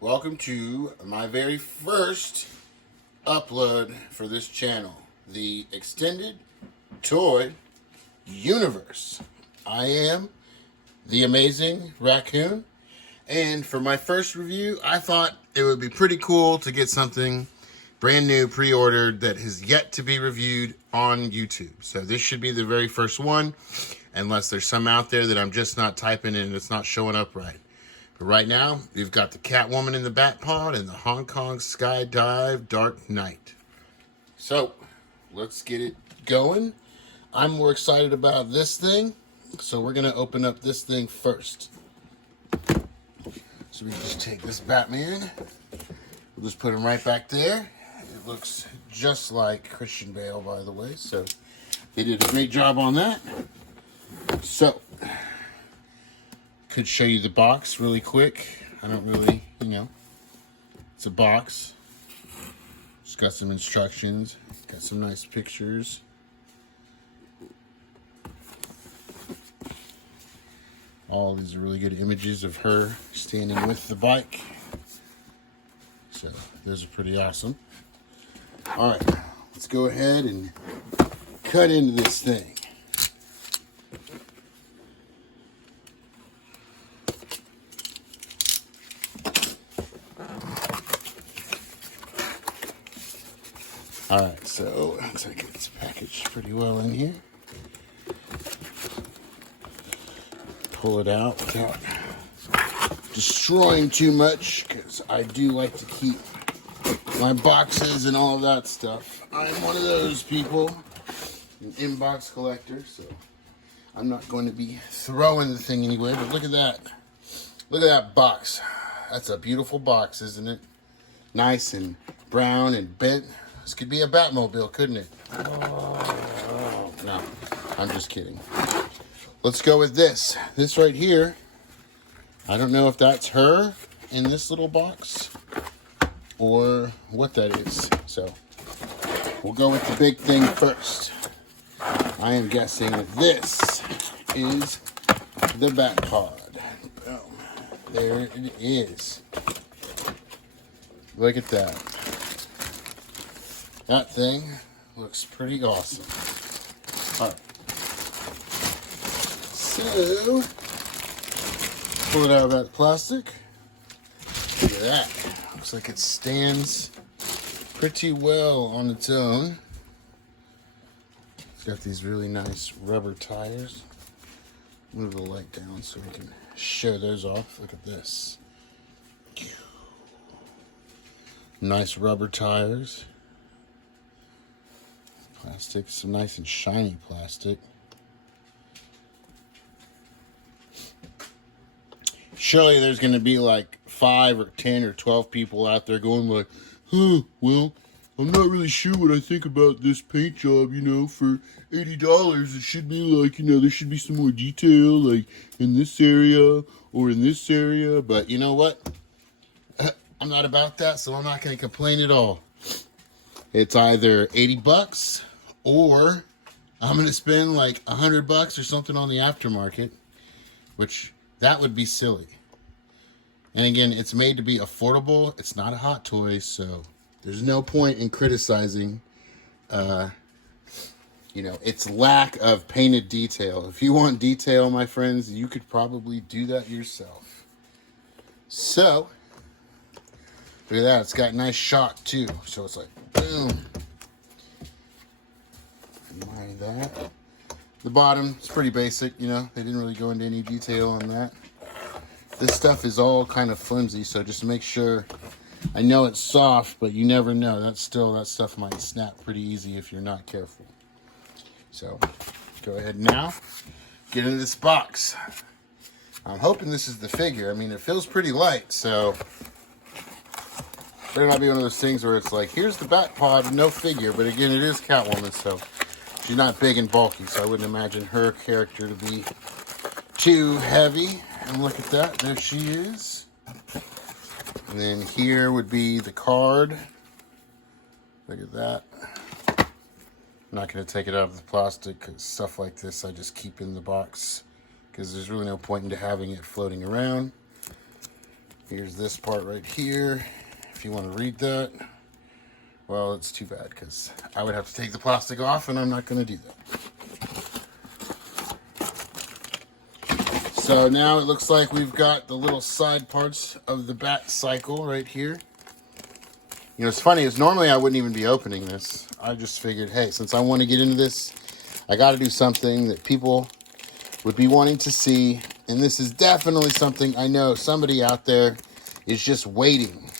Welcome to my very first upload for this channel, the Extended Toy Universe. I am the amazing Raccoon, and for my first review, I thought it would be pretty cool to get something brand new pre-ordered that has yet to be reviewed on YouTube. So this should be the very first one, unless there's some out there that I'm just not typing in and it's not showing up right. But right now, we've got the Catwoman in the Batpod and the Hongkong Skydive Dark Knight. So, let's get it going. I'm more excited about this thing, so we're going to open up this thing first. So we can just take this Batman. We'll just put him right back there. It looks just like Christian Bale, by the way, so they did a great job on that. So, could show you the box really quick. I don't really, it's a box. It's got some instructions. Got some nice pictures. All these are really good images of her standing with the bike. So, those are pretty awesome. Alright, let's go ahead and cut into this thing. Alright, so looks like it's packaged pretty well in here. Pull it out without destroying too much, because I do like to keep my boxes and all of that stuff. I'm one of those people, an inbox collector, so I'm not going to be throwing the thing anywhere. But look at that. Look at that box. That's a beautiful box, isn't it? Nice and brown and bent. This could be a Batmobile, couldn't it? Oh, no, I'm just kidding. Let's go with this. This right here, I don't know if that's her in this little box or what that is. So we'll go with the big thing first. I am guessing that this is the Batpod. Boom. There it is. Look at that. That thing looks pretty awesome. All right. So, pull it out of that plastic. Look at that. Looks like it stands pretty well on its own. It's got these really nice rubber tires. Move the light down so we can show those off. Look at this. Nice rubber tires. Plastic, some nice and shiny plastic. Surely there's going to be like 5 or 10 or 12 people out there going like, well, I'm not really sure what I think about this paint job, for $80. It should be like, there should be some more detail, like in this area or in this area. But you know what? I'm not about that, so I'm not going to complain at all. It's either $80 or I'm going to spend like $100 or something on the aftermarket, which that would be silly. And again, it's made to be affordable. It's not a hot toy, so there's no point in criticizing, its lack of painted detail. If you want detail, my friends, you could probably do that yourself. So, look at that. It's got a nice shock, too. So it's like, boom. Mind that. The bottom is pretty basic, They didn't really go into any detail on that. This stuff is all kind of flimsy, so just make sure. I know it's soft, but you never know. That stuff might snap pretty easy if you're not careful. So, go ahead now. Get into this box. I'm hoping this is the figure. I mean, it feels pretty light, so better not be one of those things where it's like, here's the Batpod, no figure. But again, it is Catwoman, so she's not big and bulky, so I wouldn't imagine her character to be too heavy. And look at that, there she is. And then here would be the card. Look at that. I'm not going to take it out of the plastic, because stuff like this I just keep in the box, because there's really no point into having it floating around. Here's this part right here. If you want to read that, well, it's too bad because I would have to take the plastic off, and I'm not going to do that. So now it looks like we've got the little side parts of the bat cycle right here. You know, it's funny is normally I wouldn't even be opening this. I just figured, hey, since I want to get into this, I got to do something that people would be wanting to see. And this is definitely something I know somebody out there is just waiting.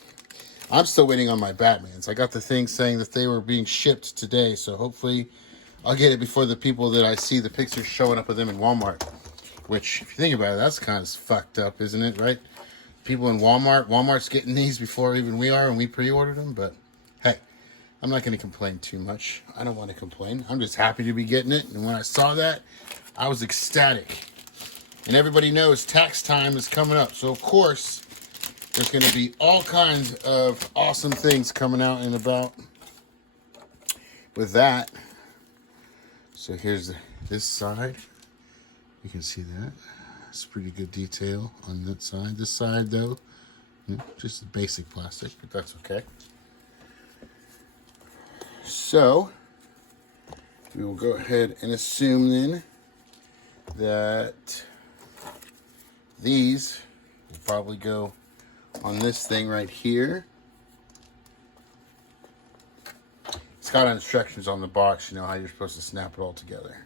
I'm still waiting on my Batmans. I got the thing saying that they were being shipped today. So hopefully I'll get it before the people that I see the pictures showing up with them in Walmart. Which, if you think about it, that's kind of fucked up, isn't it, right? People in Walmart's getting these before even we are, and we pre-ordered them. But hey, I'm not going to complain too much. I don't want to complain. I'm just happy to be getting it. And when I saw that, I was ecstatic. And everybody knows tax time is coming up. So, of course, there's going to be all kinds of awesome things coming out and about with that. So here's this side. You can see that. It's pretty good detail on that side. This side, though, just the basic plastic, but that's okay. So, we will go ahead and assume then that these will probably go on this thing right here. It's got instructions on the box, you know, how you're supposed to snap it all together.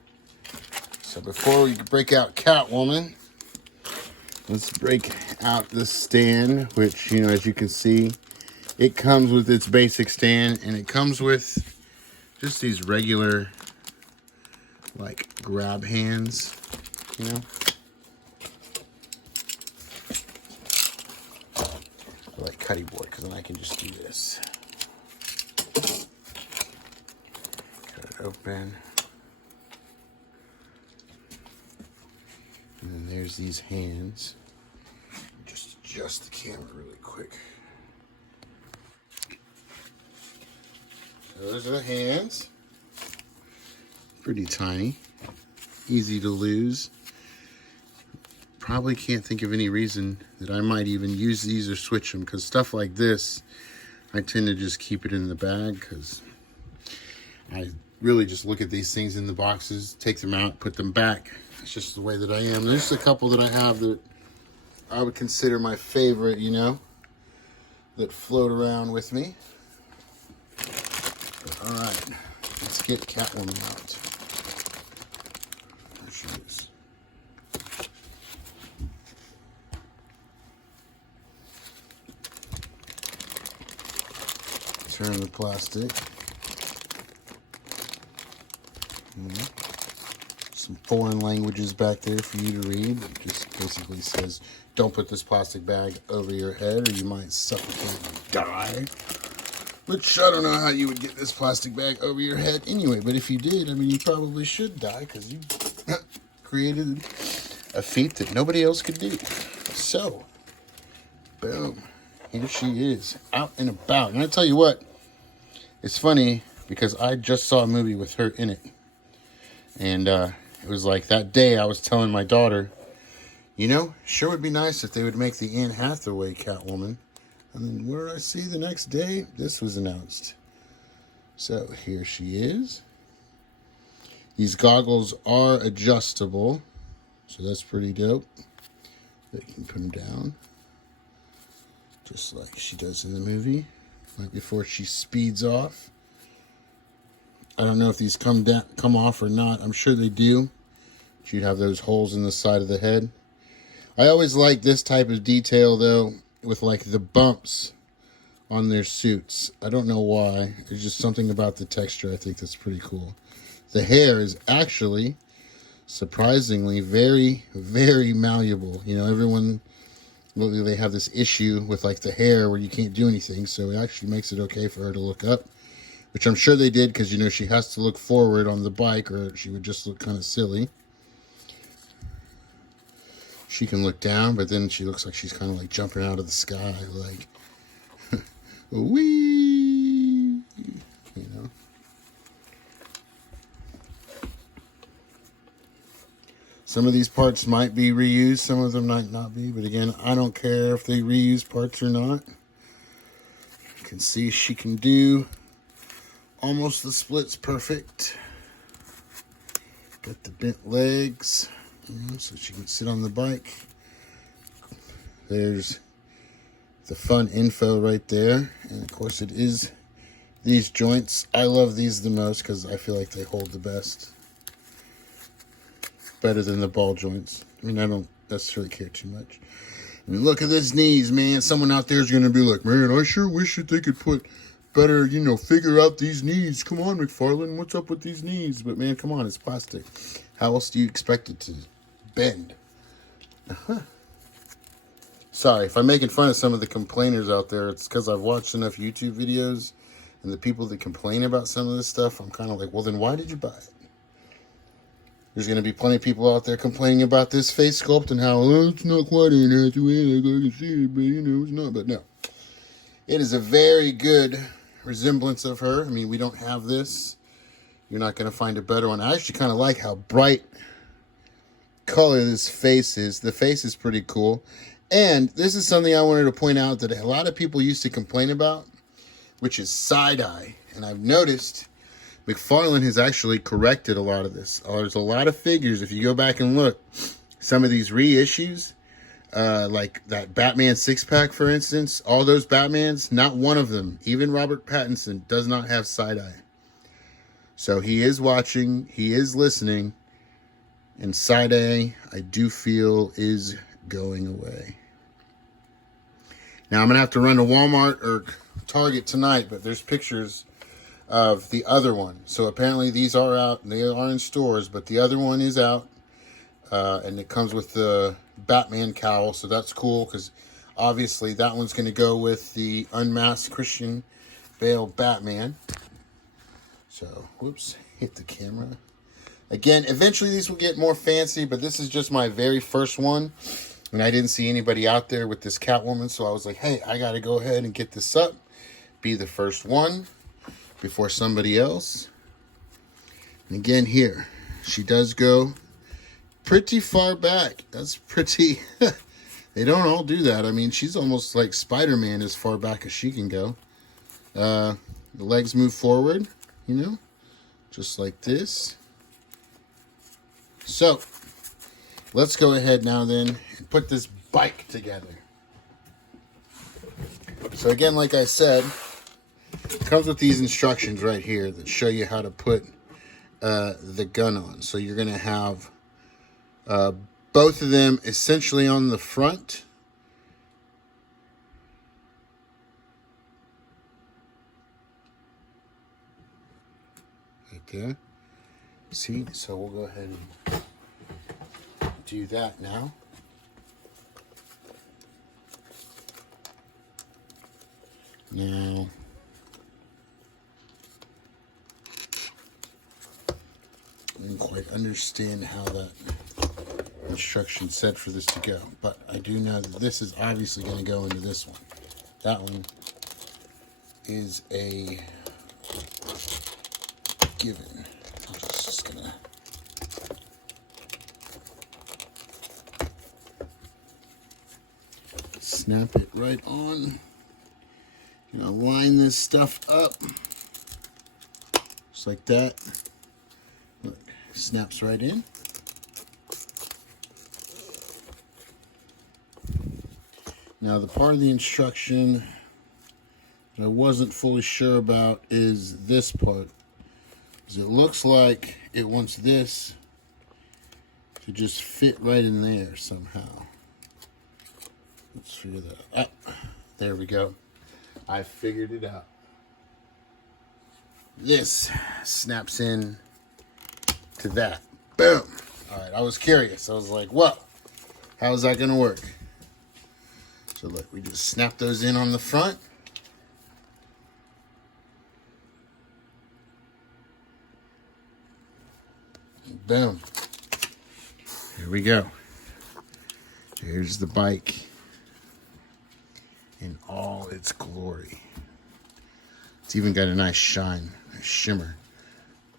So before we break out Catwoman, let's break out the stand, which, you know, as you can see, it comes with its basic stand, and it comes with just these regular, like, grab hands, you know. I like cutty board, because then I can just do this. Cut it open. And then there's these hands. Just adjust the camera really quick. So those are the hands. Pretty tiny. Easy to lose. Probably can't think of any reason that I might even use these or switch them, because stuff like this, I tend to just keep it in the bag, because I really just look at these things in the boxes, take them out, put them back. It's just the way that I am. There's a couple that I have that I would consider my favorite, you know, that float around with me. But, all right, let's get Catwoman out. There she is. Turn the plastic. Some foreign languages back there for you to read. It just basically says, don't put this plastic bag over your head or you might suffocate and die. Which I don't know how you would get this plastic bag over your head anyway, but if you did, I mean, you probably should die, because you created a feat that nobody else could do. So, boom. Here she is, out and about. And I tell you what, it's funny because I just saw a movie with her in it. And it was like that day I was telling my daughter, you know, sure would be nice if they would make the Anne Hathaway Catwoman. And then what did I see the next day? This was announced. So here she is. These goggles are adjustable. So that's pretty dope. They can put them down. Just like she does in the movie. Right before she speeds off. I don't know if these come off or not. I'm sure they do. You'd have those holes in the side of the head. I always like this type of detail, though, with like the bumps on their suits. I don't know why. There's just something about the texture I think that's pretty cool. The hair is actually, surprisingly, very, very malleable. You know, everyone, they have this issue with like the hair where you can't do anything. So it actually makes it okay for her to look up. Which I'm sure they did, because, you know, she has to look forward on the bike or she would just look kind of silly. She can look down, but then she looks like she's kind of like jumping out of the sky, like, wee, you know. Some of these parts might be reused, some of them might not be, but again, I don't care if they reuse parts or not. You can see she can do almost the splits perfect. Got the bent legs, so she can sit on the bike. There's the fun info right there, and of course it is these joints. I love these the most because I feel like they hold the best. Better than the ball joints. I mean, I don't necessarily care too much. And look at these knees, man. Someone out there is going to be like, man, I sure wish that they could put better, you know, figure out these knees. Come on, McFarlane, what's up with these knees? But man, come on, it's plastic. How else do you expect it to bend? Sorry, if I'm making fun of some of the complainers out there, it's because I've watched enough YouTube videos, and the people that complain about some of this stuff, I'm kind of like, well, then why did you buy it? There's going to be plenty of people out there complaining about this face sculpt and how, oh, it's not quite in that way, like I can see it, but you know, it's not. But no, it is a very good resemblance of her. I mean, we don't have this. You're not going to find a better one. I actually kind of like how bright color this face is. The face is pretty cool. And this is something I wanted to point out that a lot of people used to complain about, which is side-eye. And I've noticed McFarlane has actually corrected a lot of this. There's a lot of figures, if you go back and look, some of these reissues, like that Batman 6-pack, for instance, all those Batmans, not one of them, even Robert Pattinson, does not have side-eye. So he is watching, he is listening, and side-eye, I do feel, is going away. Now, I'm going to have to run to Walmart or Target tonight, but there's pictures of the other one. So apparently these are out, and they are in stores, but the other one is out, and it comes with the Batman cowl, so that's cool, because obviously that one's going to go with the unmasked Christian Bale Batman. So, whoops, hit the camera. Again, eventually these will get more fancy, but this is just my very first one, and I didn't see anybody out there with this Catwoman, so I was like, hey, I got to go ahead and get this up, be the first one before somebody else. And again, here, she does go pretty far back. That's pretty, they don't all do that. I mean, she's almost like Spider-Man as far back as she can go. The legs move forward, you know, just like this. So, let's go ahead now then and put this bike together. So again, like I said, it comes with these instructions right here that show you how to put the gun on. So you're going to have both of them essentially on the front. Right there. See? So we'll go ahead and do that now. Now, I didn't quite understand how that instruction said for this to go, but I do know that this is obviously going to go into this one. That one is a given. I'm just going to snap it right on. Gonna line this stuff up just like that. Look, snaps right in. Now the part of the instruction that I wasn't fully sure about is this part, because it looks like it wants this to just fit right in there somehow. Let's figure that out. Ah, there we go. I figured it out. This snaps in to that. Boom. All right, I was curious. I was like, whoa, how is that going to work? So look, we just snap those in on the front. Boom. Here we go. Here's the bike in all its glory. It's even got a nice shine, a shimmer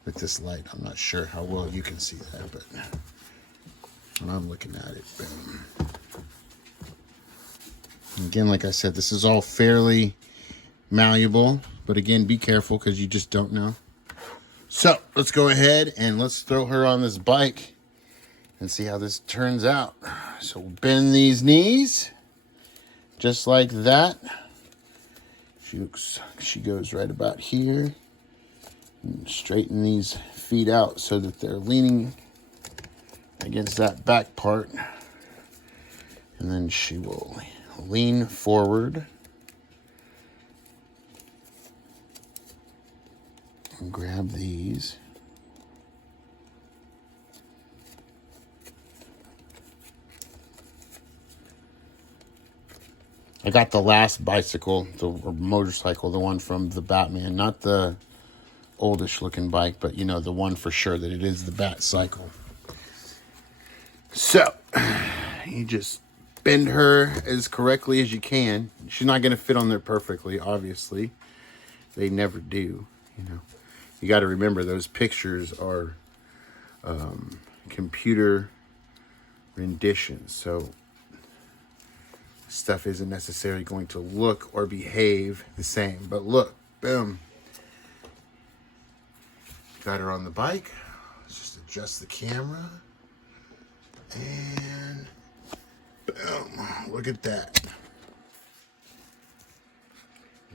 with this light. I'm not sure how well you can see that, but when I'm looking at it. Boom. Again, like I said, this is all fairly malleable, but again, be careful because you just don't know. So let's go ahead and let's throw her on this bike and see how this turns out. So bend these knees just like that. She goes right about here. And straighten these feet out so that they're leaning against that back part. And then she will lean forward and grab these. I got the last bicycle, or motorcycle, the one from the Batman, not the oldish looking bike, but you know, the one for sure that it is the Bat cycle. So you just bend her as correctly as you can. She's not going to fit on there perfectly, obviously. They never do, you know. You got to remember those pictures are computer renditions, so stuff isn't necessarily going to look or behave the same. But look, boom. Got her on the bike. Let's just adjust the camera. And boom. Look at that.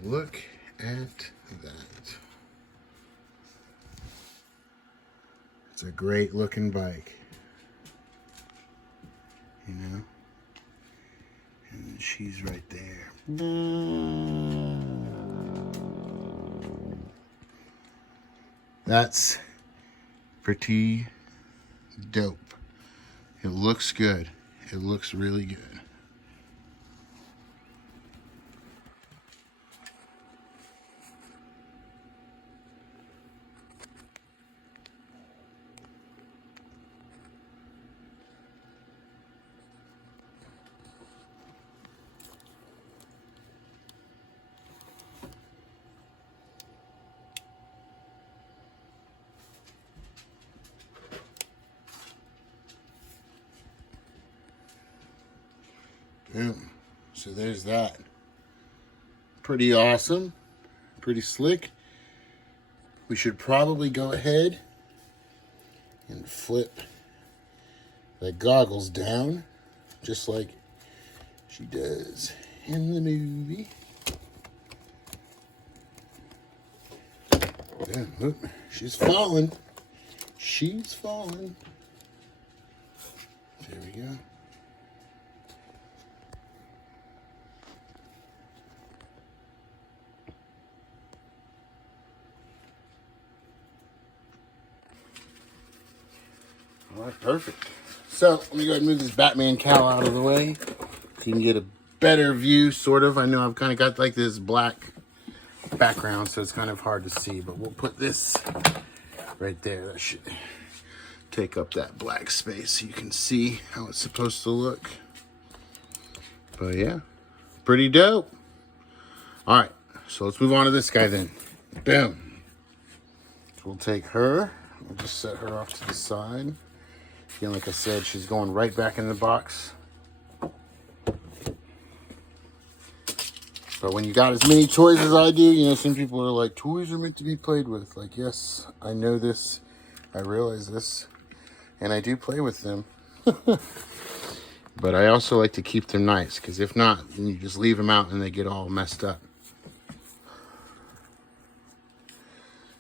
Look at that. It's a great looking bike. You know? And she's right there. That's pretty dope. It looks good. It looks really good. Boom. So there's that. Pretty awesome. Pretty slick. We should probably go ahead and flip the goggles down just like she does in the movie. Damn, look, she's falling. She's falling. There we go. All right, perfect. So let me go ahead and move this Batman cowl out of the way so you can get a better view, sort of. I know I've kind of got like this black background, so it's kind of hard to see, but we'll put this right there. That should take up that black space so you can see how it's supposed to look. But yeah, pretty dope. All right, so let's move on to this guy then. Boom. So we'll take her. We'll just set her off to the side. Again, like I said, she's going right back in the box. But when you got as many toys as I do, you know, some people are like, toys are meant to be played with. Like, yes, I know this. I realize this. And I do play with them. But I also like to keep them nice, because if not, then you just leave them out and they get all messed up.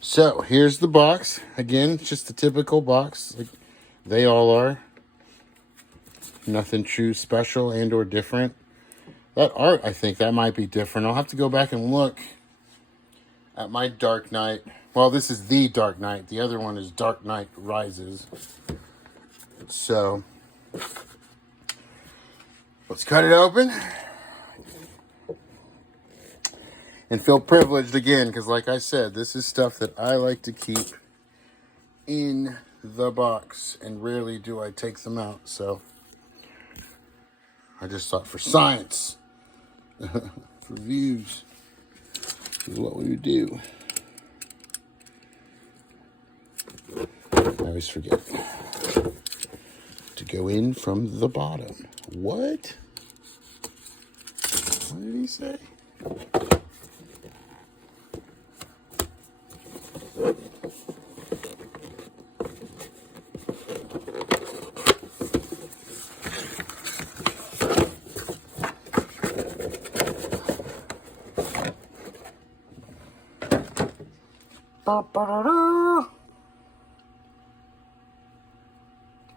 So, here's the box. Again, it's just a typical box, like they all are. Nothing too special and or different. That art, I think that might be different. I'll have to go back and look at my Dark Knight. Well, this is the Dark Knight. The other one is Dark Knight Rises. So, let's cut it open. And feel privileged again, because like I said, this is stuff that I like to keep in the box. And rarely do I take them out. So, I just thought for science, for views, is what we would do. I always forget. to go in from the bottom. What? What did he say?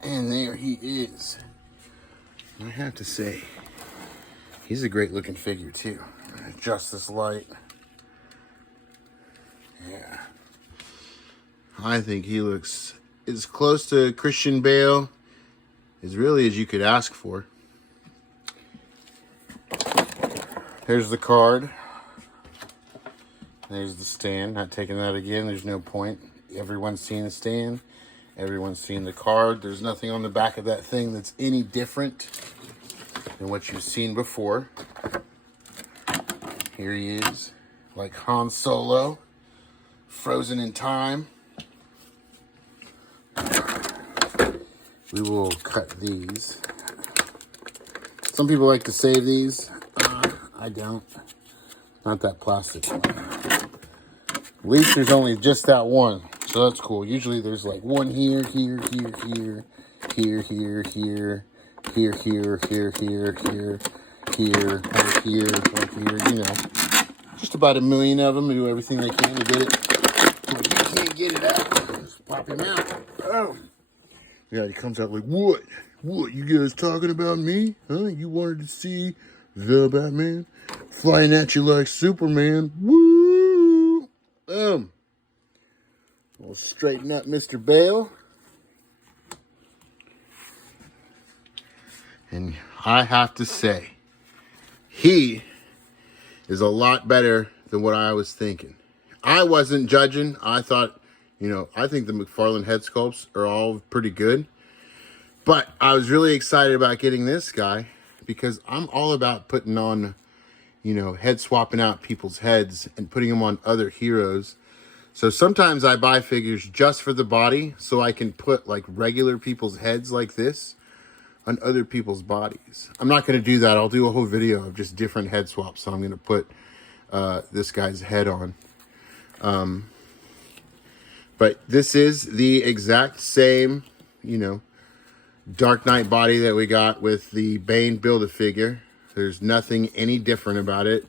And there he is. I have to say, he's a great looking figure too. Adjust this light. Yeah. I think he looks as close to Christian Bale as really as you could ask for. There's the card. There's the stand. Not taking that again. There's no point. Everyone's seen the stand. Everyone's seen the card. There's nothing on the back of that thing that's any different than what you've seen before. Here he is, like Han Solo, frozen in time. We will cut these. Some people like to save these. I don't. Not that plastic one. At least there's only just that one, so that's cool. Usually there's like one here, here, here, here, here, here, here, here, here, here, here, here, here, here, you know. Just about a million of them. They do everything they can to get it. But you can't get it out. Just pop him out. Oh. Yeah, he comes out like, what? What, you guys talking about me? Huh? You wanted to see the Batman? Flying at you like Superman. Woo! We'll straighten up Mr. Bale. And I have to say, he is a lot better than what I was thinking. I wasn't judging. I thought, you know, I think the McFarlane head sculpts are all pretty good. But I was really excited about getting this guy because I'm all about putting on, you know, head swapping out people's heads and putting them on other heroes. So sometimes I buy figures just for the body so I can put like regular people's heads like this on other people's bodies. I'm not going to do that. I'll do a whole video of just different head swaps. So I'm going to put this guy's head on. But this is the exact same, you know, Dark Knight body that we got with the Bane Build-A-Figure. There's nothing any different about it.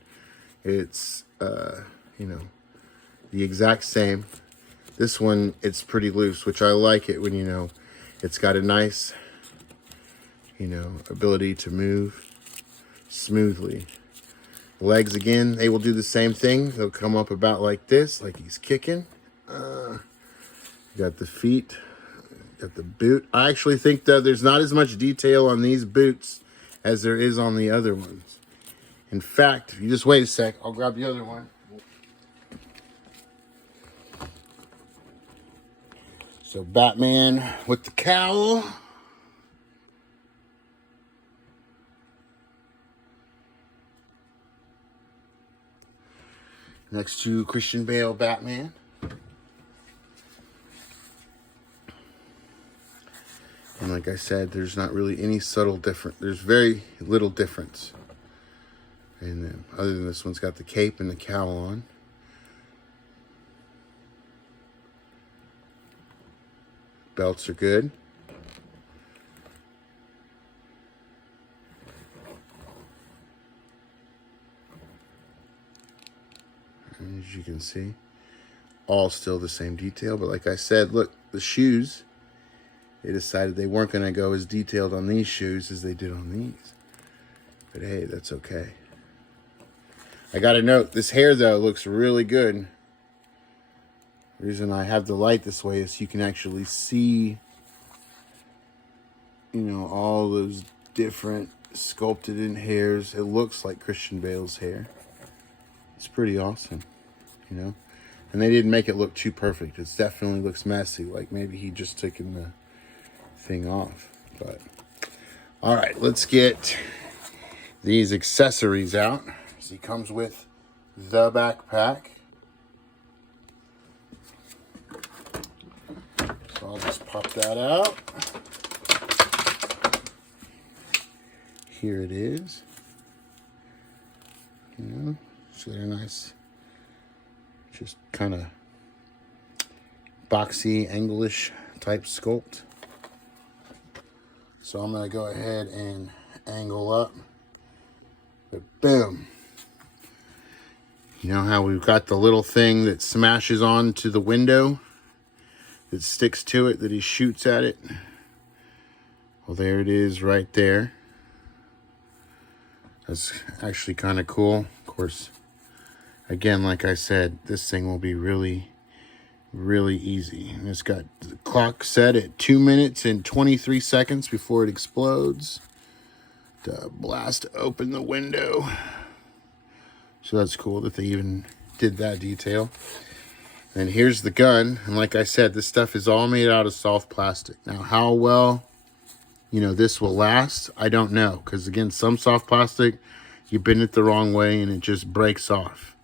It's, you know, the exact same. This one, it's pretty loose, which I like it when, you know, it's got a nice, you know, ability to move smoothly. Legs, again, they will do the same thing. They'll come up about like this, like he's kicking. Got the feet, got the boot. I actually think that there's not as much detail on these boots as there is on the other ones. In fact, if you just wait a sec, I'll grab the other one. So Batman with the cowl. Next to Christian Bale Batman. And like I said, there's not really any subtle difference. There's very little difference. And then, other than this one's got the cape and the cowl on. Belts are good. And as you can see, all still the same detail. But like I said, look, the shoes, they decided they weren't going to go as detailed on these shoes as they did on these. But hey, that's okay. I got to note, this hair, though, looks really good. The reason I have the light this way is you can actually see, you know, all those different sculpted in hairs. It looks like Christian Bale's hair. It's pretty awesome, you know. And they didn't make it look too perfect. It definitely looks messy, like maybe he just took the thing off. But all right, let's get these accessories out. So he comes with the backpack. So I'll just pop that out. here it is. You know, it's got a nice, just kind of boxy, angle-ish type sculpt. So I'm going to go ahead and angle up. But boom. You know how we've got the little thing that smashes onto the window that sticks to it, that he shoots at it? Well, there it is right there. That's actually kind of cool. Of course, again, like I said, this thing will be really, really easy. And it's got the clock set at 2 minutes and 23 seconds before it explodes to blast open the window. So that's cool that they even did that detail. And here's the gun. And like I said, this stuff is all made out of soft plastic. Now, how well, you know, this will last, I don't know. Because again, some soft plastic, you bend it the wrong way and it just breaks off.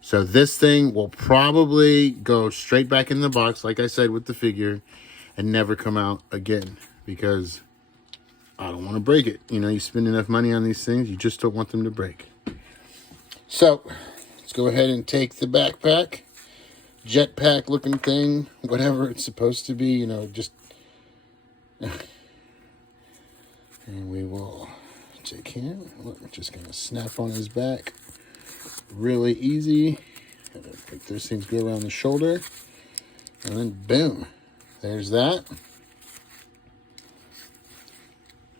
So this thing will probably go straight back in the box, like I said, with the figure, and never come out again. Because I don't want to break it. You know, you spend enough money on these things, you just don't want them to break. So, let's go ahead and take the backpack, jetpack looking thing, whatever it's supposed to be, you know, just, and we will take him. Look, we're just going to snap on his back. Really easy. Make those things go around the shoulder. And then, boom, there's that.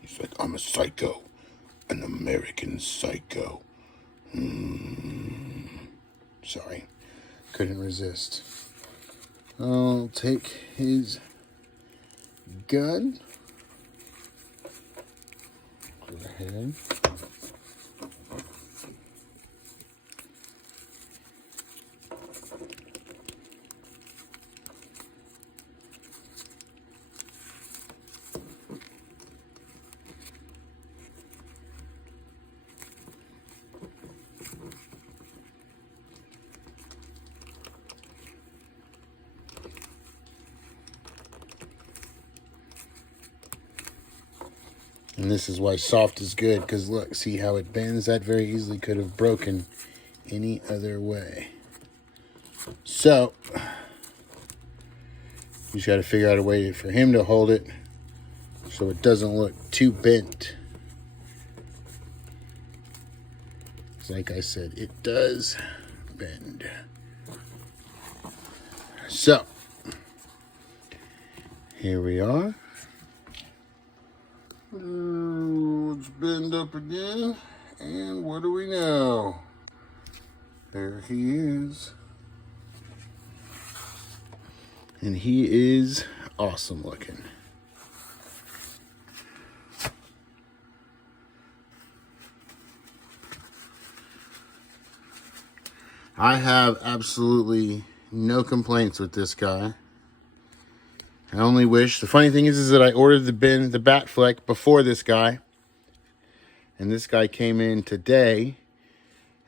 He's like, I'm a psycho, an American psycho. Sorry, couldn't resist. I'll take his gun. Go ahead. And this is why soft is good, because look, see how it bends? That very easily could have broken any other way. So, you just got to figure out a way for him to hold it so it doesn't look too bent. Like I said, it does bend. So, here we are. Let's bend up again. And what do we know? There he is. And he is awesome looking. I have absolutely no complaints with this guy. I only wish, the funny thing is that I ordered the Batfleck before this guy. And this guy came in today.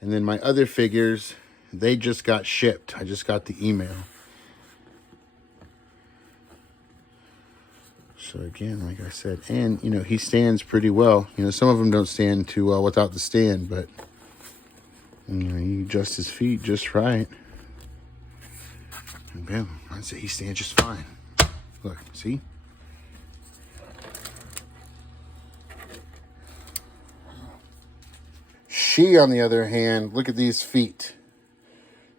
And then my other figures, they just got shipped. I just got the email. So again, like I said, and you know, he stands pretty well. You know, some of them don't stand too well without the stand, but you know, you adjust his feet just right. And boom, I'd say he stands just fine. Look, see? She, on the other hand, look at these feet.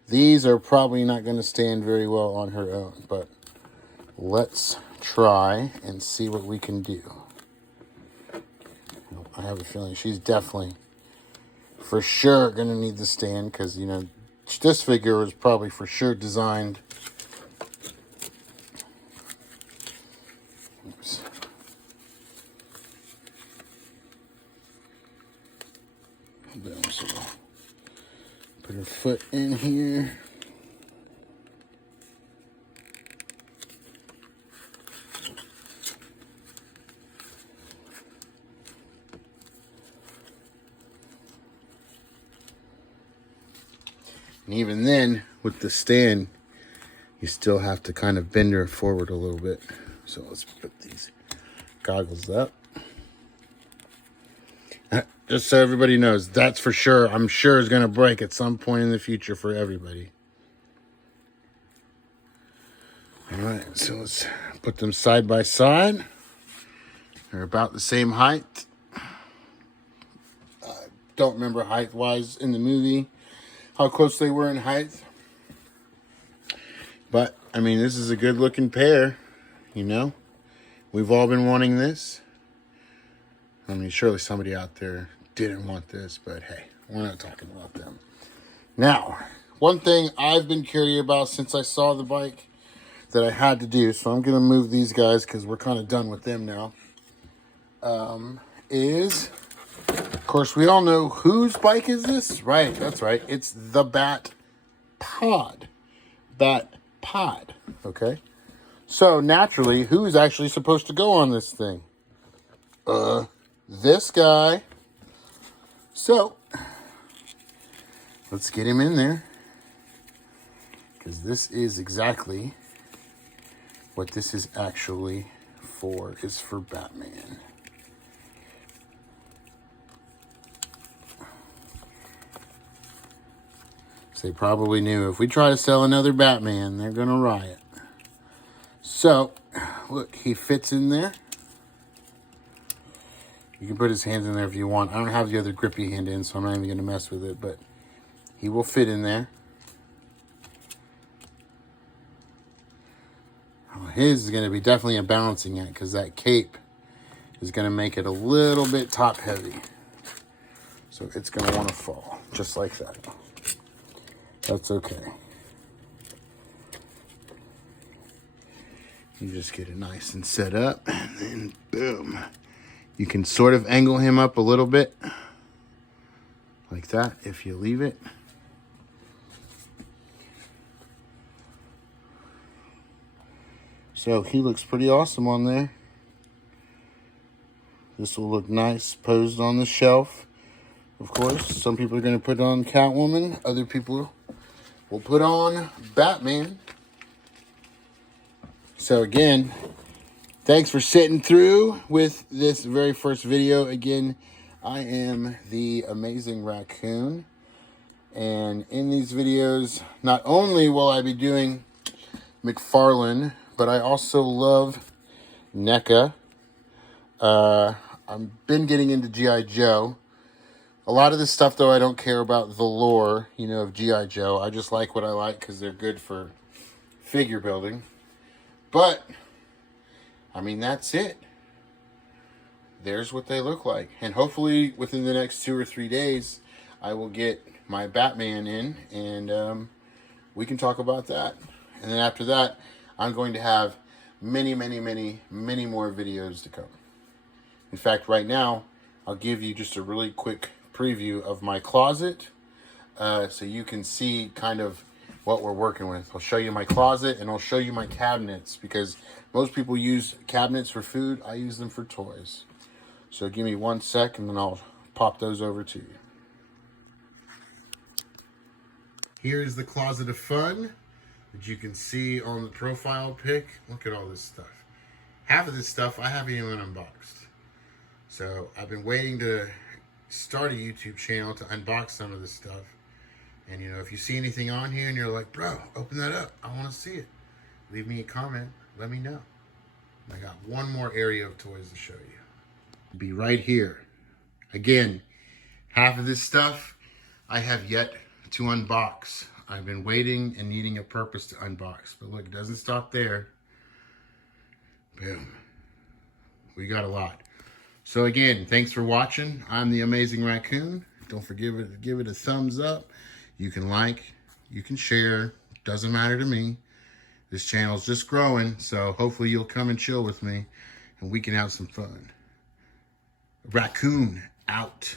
These are probably not going to stand very well on her own, but let's try and see what we can do. I have a feeling she's definitely, for sure, going to need the stand because, you know, this figure was probably for sure designed. Oops. So put her foot in here. And even then, with the stand, you still have to kind of bend her forward a little bit. So let's put these goggles up. Just so everybody knows, that's for sure. I'm sure is going to break at some point in the future for everybody. All right, so let's put them side by side. They're about the same height. Don't remember height-wise in the movie how close they were in height. But, I mean, this is a good-looking pair, you know? We've all been wanting this. I mean, surely somebody out there didn't want this, but hey, we're not talking about them. Now, one thing I've been curious about since I saw the bike that I had to do, so I'm going to move these guys because we're kind of done with them now, is, of course, we all know whose bike is this? Right, that's right. It's the Batpod. Batpod, okay? So, naturally, who's actually supposed to go on this thing? This guy. So, let's get him in there. Because this is exactly what this is actually for, is for Batman. So they probably knew if we try to sell another Batman, they're going to riot. So, look, he fits in there. You can put his hands in there if you want. I don't have the other grippy hand in, so I'm not even going to mess with it, but he will fit in there. His is going to be definitely a balancing act because that cape is going to make it a little bit top heavy. So it's going to want to fall just like that. That's okay. You just get it nice and set up, and then boom. You can sort of angle him up a little bit like that if you leave it. So he looks pretty awesome on there. This will look nice posed on the shelf. Of course, some people are going to put on Catwoman. Other people will put on Batman. So again, thanks for sitting through with this very first video. Again, I am the Amazing Raccoon. And in these videos, not only will I be doing McFarlane, but I also love NECA. I've been getting into G.I. Joe. A lot of this stuff, though, I don't care about the lore, you know, of G.I. Joe. I just like what I like because they're good for figure building. But, I mean, that's it. There's what they look like. And hopefully, within the next 2 or 3 days, I will get my Batman in, and we can talk about that. And then after that, I'm going to have many, many, many, many more videos to come. In fact, right now, I'll give you just a really quick preview of my closet so you can see kind of what we're working with. I'll show you my closet and I'll show you my cabinets because most people use cabinets for food. I use them for toys. So give me 1 sec and then I'll pop those over to you. Here's the closet of fun that you can see on the profile pic. Look at all this stuff. Half of this stuff I haven't even unboxed. So I've been waiting to start a YouTube channel to unbox some of this stuff. And you know, if you see anything on here and you're like, bro, open that up, I want to see it, leave me a comment, let me know. I got one more area of toys to show you. Be right here. Again, half of this stuff I have yet to unbox. I've been waiting and needing a purpose to unbox. But look, it doesn't stop there. Boom. We got a lot. So again, thanks for watching. I'm the Amazing Raccoon. Don't forget to give it a thumbs up. You can like, you can share. Doesn't matter to me. This channel's just growing, so hopefully you'll come and chill with me and we can have some fun. Raccoon out.